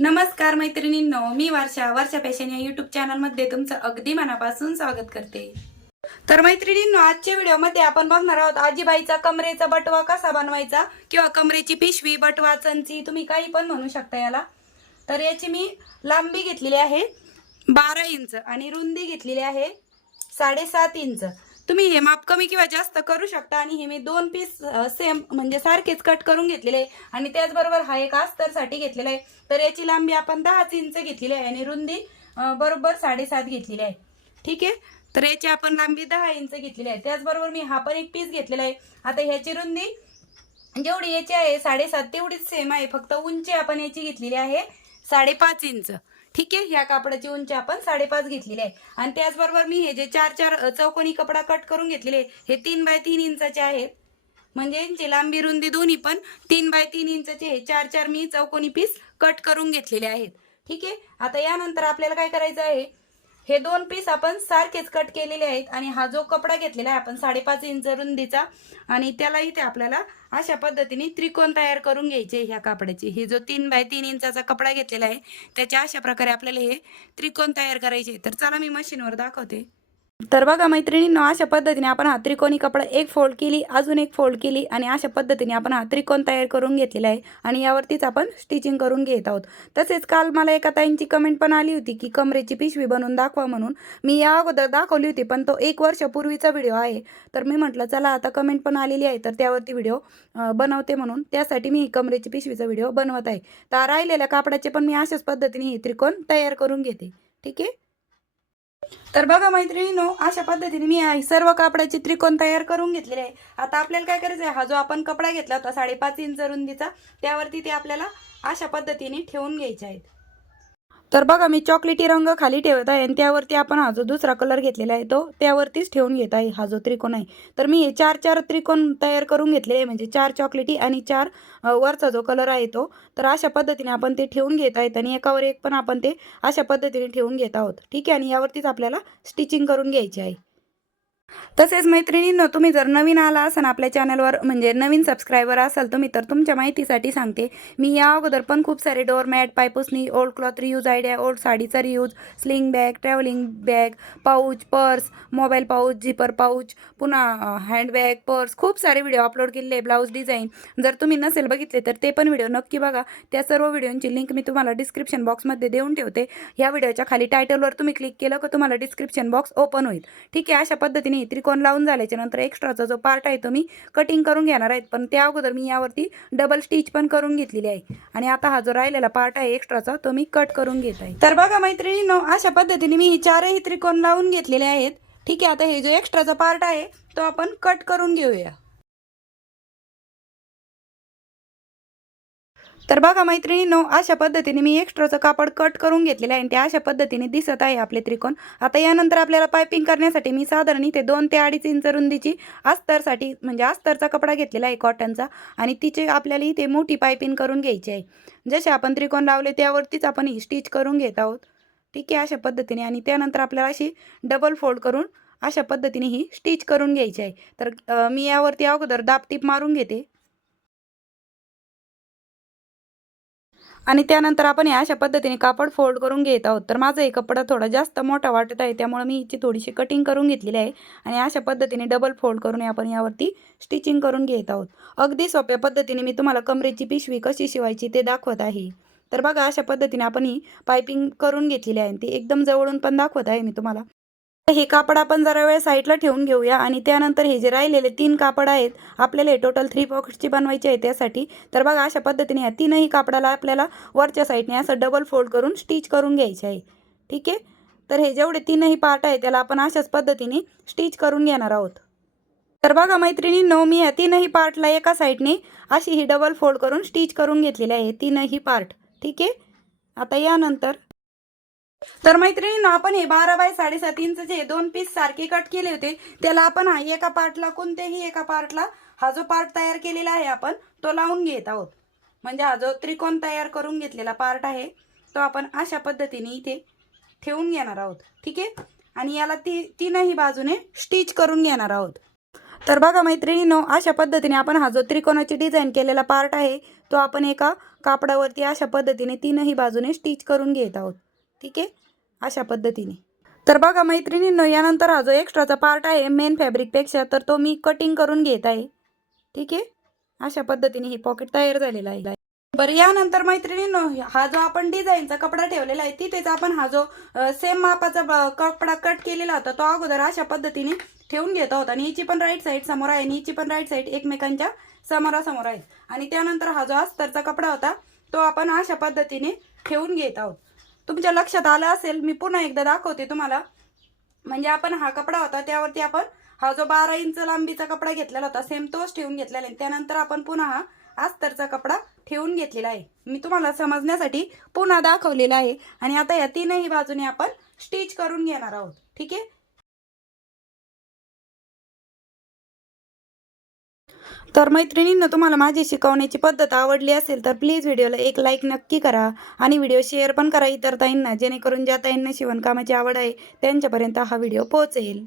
नमस्कार मैत्रिणींनो मी वर्षा वर्षा फॅशन या युट्यूब चॅनलमध्ये तुमचं अगदी मनापासून स्वागत करते. तर मैत्रिणींनो आजच्या व्हिडिओमध्ये आपण बघणार आहोत आजीबाईचा कमरेचा बटवा कसा बनवायचा किंवा कमरेची पिशवी बटवा चंची तुम्ही काही पण म्हणू शकता याला. तर याची मी लांबी घेतलेली आहे बारा इंच आणि रुंदी घेतलेली आहे साडेसात इंच. तुम्ही हे माप कमी किंवा जास्त करू शकता आणि हे मी दोन पीस सेम म्हणजे सारखेच कट करून घेतलेले आहे. आणि त्याचबरोबर हा एक अस्तरसाठी घेतलेला आहे. तर याची लांबी आपण दहाच इंच घेतलेली आहे आणि रुंदी बरोबर साडेसात घेतलेली आहे. ठीक आहे? तर याची आपण लांबी दहा इंच घेतलेली आहे. त्याचबरोबर मी हा पण एक पीस घेतलेला आहे. आता ह्याची रुंदी जेवढी याची आहे साडेसात तेवढीच सेम आहे. फक्त उंची आपण याची घेतलेली आहे साडेपाच इंच. ठीक आहे ह्या कापडाची उंची आपण साडेपाच घेतलेली आहे. आणि त्याचबरोबर मी हे जे चार चार चौकोनी कपडा कट करून घेतलेले हे तीन बाय तीन इंचाचे आहेत. म्हणजे यांची लांबी रुंदी दोन्ही पण तीन बाय तीन इंचाचे हे चार चार मी चौकोनी पीस कट करून घेतलेले आहेत. ठीक आहे आता यानंतर आपल्याला काय करायचं आहे हे दोन पीस आपण सारखेच कट केलेले आहेत आणि हा जो कपडा घेतलेला आहे आपण साडेपाच इंच रुंदीचा आणि त्याला इथे आपल्याला अशा पद्धतीने त्रिकोण तयार करून घ्यायचे ह्या कापडाचे हे जो तीन बाय तीन इंचाचा कपडा घेतलेला आहे त्याच्या अशा प्रकारे आपल्याला हे त्रिकोण तयार करायचे तर चला मी मशीनवर दाखवते. तर बघा मैत्रिणींनो अशा पद्धतीने आपण हा त्रिकोणी कपडा एक फोल्ड केली अजून एक फोल्ड केली आणि अशा पद्धतीने आपण हा त्रिकोण तयार करून घेतलेला आहे आणि यावरतीच आपण स्टिचिंग करून घेत आहोत. तसेच काल मला एका ताईंची कमेंट पण आली होती की कमरेची पिशवी बनवून दाखवा म्हणून. मी या अगोदर दाखवली होती पण तो एक वर्षापूर्वीचा व्हिडिओ आहे. तर मी म्हटलं चला आता कमेंट पण आलेली आहे तर त्यावरती व्हिडिओ बनवते म्हणून. त्यासाठी मी कमरेची पिशवीचा व्हिडिओ बनवत आहे. तर राहिलेल्या कापडाचे पण मी अशाच पद्धतीने हे त्रिकोण तयार करून घेते. ठीक आहे? तर बघा मैत्रिणीनो अशा पद्धतीने मी आहे सर्व कापडाची त्रिकोण तयार करून घेतलेले आहे. आता आपल्याला काय करायचं आहे? हा जो आपण कपडा घेतला होता साडेपाच इंच रुंदीचा त्यावरती ते आपल्याला अशा पद्धतीने ठेवून घ्यायचे आहेत. तर बघा मी चॉकलेटी रंग खाली ठेवत आहे आणि त्यावरती आपण हा जो दुसरा कलर घेतलेला आहे तो त्यावरतीच ठेवून घेत आहे. हा जो त्रिकोण आहे. तर मी हे चार चार त्रिकोण तयार करून घेतलेले आहे. म्हणजे चार चॉकलेटी आणि चार वरचा जो कलर आहे तो. तर अशा पद्धतीने आपण ते ठेवून घेत आहेत आणि एकावर एक पण आपण ते अशा पद्धतीने ठेवून घेत आहोत. ठीक आहे? आणि यावरतीच आपल्याला स्टिचिंग करून घ्यायची आहे. तसेच मैत्रिणींनो तुम्ही जर नवीन आला असाल आपल्या चॅनलवर म्हणजे नवीन सबस्क्रायबर असाल तुम्ही तर तुमच्या माहितीसाठी सांगते मी या अगोदर पण खूप सारे doormat पायपुसनी old cloth reuse idea old साडीचा reuse sling bag travelling bag pouch purse mobile pouch zipper pouch पुन्हा हँडबॅग पर्स खूप सारे व्हिडिओ अपलोड केलेले ब्लाऊज डिझाईन जर तुम्ही नसेल बघितले तर ते पण व्हिडिओ नक्की बघा. त्या सर्व व्हिडिओंची लिंक मी तुम्हाला डिस्क्रिप्शन बॉक्समध्ये देऊन ठेवते. या व्हिडिओच्या खाली टायटलवर तुम्ही क्लिक केलं का तुम्हाला डिस्क्रिप्शन बॉक्स ओपन होईल. ठीक आहे अशा पद्धतीने त्रिकोण लावून झाल्याच्यानंतर एक्स्ट्राचा जो पार्ट आहे तो मी कटिंग करून घेणार आहेत पण त्या अगोदर मी यावरती डबल स्टिच पण करून घेतलेली आहे. आणि आता हा जो राहिलेला पार्ट आहे एक्स्ट्राचा तो मी कट करून घेत आहे. तर बघा मैत्रिणीनो अशा पद्धतीने मी चारही त्रिकोण लावून घेतलेले आहेत. ठीक आहे आता हे जो एक्स्ट्राचा पार्ट आहे तो आपण कट करून घेऊया. तर बघा मैत्रिणींनो अशा पद्धतीने मी एक्स्ट्राचं कापड कट करून घेतलेलं आहे आणि ते अशा पद्धतीने दिसत आहे आपले त्रिकोण. आता यानंतर आपल्याला पायपिंग करण्यासाठी मी साधारण इथे दोन ते अडीच इंच रुंदीची अस्तरसाठी म्हणजे अस्तरचा कपडा घेतलेला आहे कॉटनचा आणि तिचे आपल्याला इथे मोठी पायपिंग करून घ्यायची आहे. जसे आपण त्रिकोण लावले त्यावरतीच आपण ही स्टिच करून घेत आहोत. ठीक आहे अशा पद्धतीने आणि त्यानंतर आपल्याला अशी डबल फोल्ड करून अशा पद्धतीने ही स्टिच करून घ्यायची आहे. तर मी यावरती अगोदर दाबटीप मारून घेते. आणि त्यानंतर आपण हे अशा पद्धतीने कापड फोल्ड करून घेत आहोत. तर माझा हे कपडा थोडा जास्त मोठा वाटत आहे त्यामुळे मी हिची थोडीशी कटिंग करून घेतलेली आहे. आणि अशा पद्धतीने डबल फोल्ड करून आपण यावरती स्टिचिंग करून घेत आहोत. अगदी सोप्या पद्धतीने मी तुम्हाला कमरेची पिशवी कशी शिवायची ते दाखवत आहे. तर बघा अशा पद्धतीने आपण ही पायपिंग करून घेतलेली आहे आणि ती एकदम जवळून पण दाखवत आहे मी तुम्हाला. हे कापड आपण जरा वेळ साईडला ठेवून घेऊया आणि त्यानंतर हे जे राहिलेले तीन कापड आहेत आपल्याला हे टोटल थ्री पॉकेटची बनवायची आहे त्यासाठी. तर बघा अशा पद्धतीने ह्या तीनही कापडाला आपल्याला वरच्या साईडने असं डबल फोल्ड करून स्टिच करून घ्यायचे आहे. ठीक आहे? तर हे जेवढे तीनही पार्ट आहे त्याला आपण अशाच पद्धतीने स्टिच करून घेणार आहोत. तर बघा मैत्रिणी नऊ मी ह्या तीनही पार्टला एका साईडने अशी ही डबल फोल्ड करून स्टिच करून घेतलेली आहे तीनही पार्ट ठीक आहे? आता यानंतर तर मैत्रिणींनो आपण हे बारा बाय साडेसात इंचचे दोन पीस सारखे कट केले होते. त्याला आपण हा एका पार्टला कोणत्याही एका पार्टला हा जो पार्ट तयार केलेला आहे आपण तो लावून घेत आहोत. म्हणजे हा जो त्रिकोण तयार करून घेतलेला पार्ट आहे तो आपण अशा पद्धतीने इथे ठेवून घेणार आहोत. ठीक आहे? आणि याला ती तीनही बाजूने स्टिच करून घेणार आहोत. तर बघा मैत्रिणीनो अशा पद्धतीने आपण हा जो त्रिकोणाची डिझाईन केलेला पार्ट आहे तो आपण एका कापडावरती अशा पद्धतीने तीनही बाजूने स्टिच करून घेत आहोत. ठीक आहे? अशा पद्धतीने. तर बघा मैत्रिणींनो यानंतर हा जो एक्स्ट्राचा पार्ट आहे मेन फॅब्रिकपेक्षा तर तो मी कटिंग करून घेत आहे. ठीक आहे? अशा पद्धतीने हे पॉकेट तयार झालेला आहे. बरं यानंतर मैत्रिणींनो हा जो आपण डिझाईनचा कपडा ठेवलेला आहे तिथेच आपण हा जो सेम मापाचा ब- कपडा कट केलेला होता तो अगोदर अशा पद्धतीने ठेवून घेत आहोत. आणि याची पण राईट साईड समोर आहे आणि याची पण राईट साईड एकमेकांच्या समोरासमोर आहे आणि त्यानंतर हा जो अस्तरचा कपडा होता तो आपण अशा पद्धतीने ठेवून घेत आहोत. तुमच्या लक्षात आलं असेल मी पुन्हा एकदा दाखवते तुम्हाला. म्हणजे आपण हा कपडा होता त्यावरती आपण हा जो बारा इंच लांबीचा कपडा घेतलेला होता सेम तोच ठेवून घेतलेला आहे. त्यानंतर आपण पुन्हा हा अस्तरचा कपडा ठेवून घेतलेला आहे. मी तुम्हाला समजण्यासाठी पुन्हा दाखवलेला आहे. आणि आता या तीनही बाजूने आपण स्टिच करून घेणार आहोत. ठीक आहे? तर मैत्रिणींना तुम्हाला माझी शिकवण्याची पद्धत आवडली असेल तर प्लीज व्हिडिओला एक लाईक नक्की करा आणि व्हिडिओ शेअर पण करा इतर ताईंना जेणेकरून ज्या ताईंना शिवणकामाची आवड आहे त्यांच्यापर्यंत हा व्हिडिओ पोहोचेल.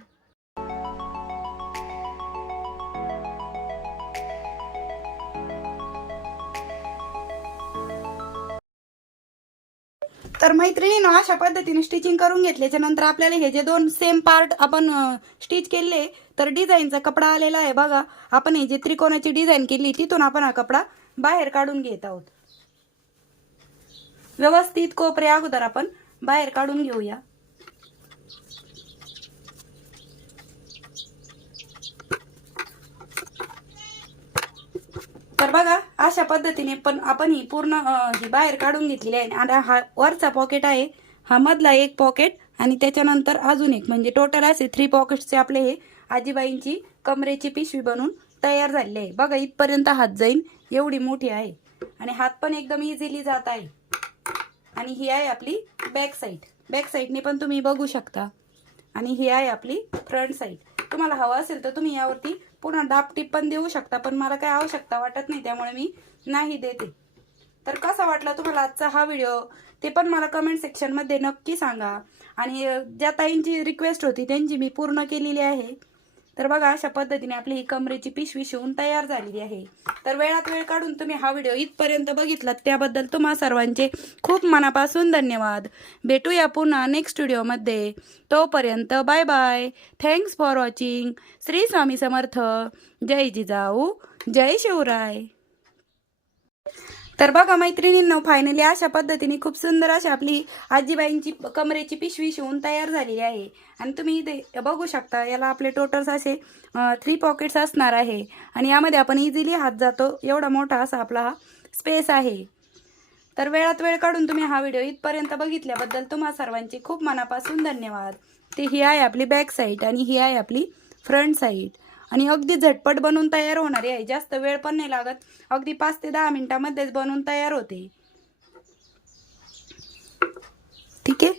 तर मैत्रिणीनं अशा पद्धतीने स्टिचिंग करून घेतल्याच्या नंतर आपल्याला हे जे दोन सेम पार्ट आपण स्टिच केले तर डिझाईनचा कपडा आलेला आहे. बघा आपण हे जे त्रिकोणाची डिझाईन केली तिथून आपण हा कपडा बाहेर काढून घेत आहोत. व्यवस्थित कोपरे अगोदर आपण बाहेर काढून घेऊया. तर बघा अशा पद्धतीने पण आपण ही पूर्ण ही बाहेर काढून घेतलेली आहे आणि हा वरचा पॉकेट आहे हा मधला एक पॉकेट आणि त्याच्यानंतर अजून एक म्हणजे टोटल असे थ्री पॉकेट्सचे आपले हे आजीबाईंची कमरेची पिशवी बनून तयार झालेली आहे. बघा इथपर्यंत हात जाईन एवढी मोठी आहे. आणि हात पण एकदम इझिली जात आहे. आणि ही आहे आपली बॅक साईड बॅक साईडने पण तुम्ही बघू शकता. आणि ही आहे आपली फ्रंट साईड तुम्हाला हवं असेल तर तुम्ही यावरती पुन्हा डाप पण देऊ शकता पण मला काही आवश्यकता वाटत नाही त्यामुळे मी नाही देते. तर कसा वाटला तुम्हाला आजचा हा व्हिडिओ? ते पण मला कमेंट सेक्शनमध्ये नक्की सांगा. आणि ज्या ताईंची रिक्वेस्ट होती त्यांची मी पूर्ण केलेली आहे. तर बघा अशा पद्धतीने आपली ही कमरेची पिशवी शिवून तयार झालेली आहे. तर वेळात वेळ काढून तुम्ही हा व्हिडिओ इथपर्यंत बघितलात. त्याबद्दल तुम्हा सर्वांचे खूप मनापासून धन्यवाद. भेटूया पुन्हा नेक्स्ट व्हिडिओमध्ये तोपर्यंत bye bye thanks for watching Shri Swami Samarth. जय जिजाऊ. जय शिवराय. तर बघा मैत्रिणींनो फायनली अशा पद्धतीने खूप सुंदर अशी आपली आजीबाईंची कमरेची पिशवी शिवून तयार झालेली आहे. आणि तुम्ही इथे बघू शकता याला आपले टोटल्स असे थ्री पॉकेट्स असणार आहे. आणि यामध्ये आपण इझिली हात जातो. एवढा मोठा असा आपला हा स्पेस आहे. तर वेळात वेळ काढून तुम्ही हा व्हिडिओ इथपर्यंत बघितल्याबद्दल तुम्हा सर्वांचे खूप मनापासून धन्यवाद. ते ही आहे आपली बॅक साईड आणि ही आहे आपली फ्रंट साईड आणि अगदी झटपट बनवून तयार होणारी आहे. जास्त वेळ पण नाही लागत. अगदी पाच ते दहा मिनिटामध्येच बनवून तयार होते. ठीक आहे?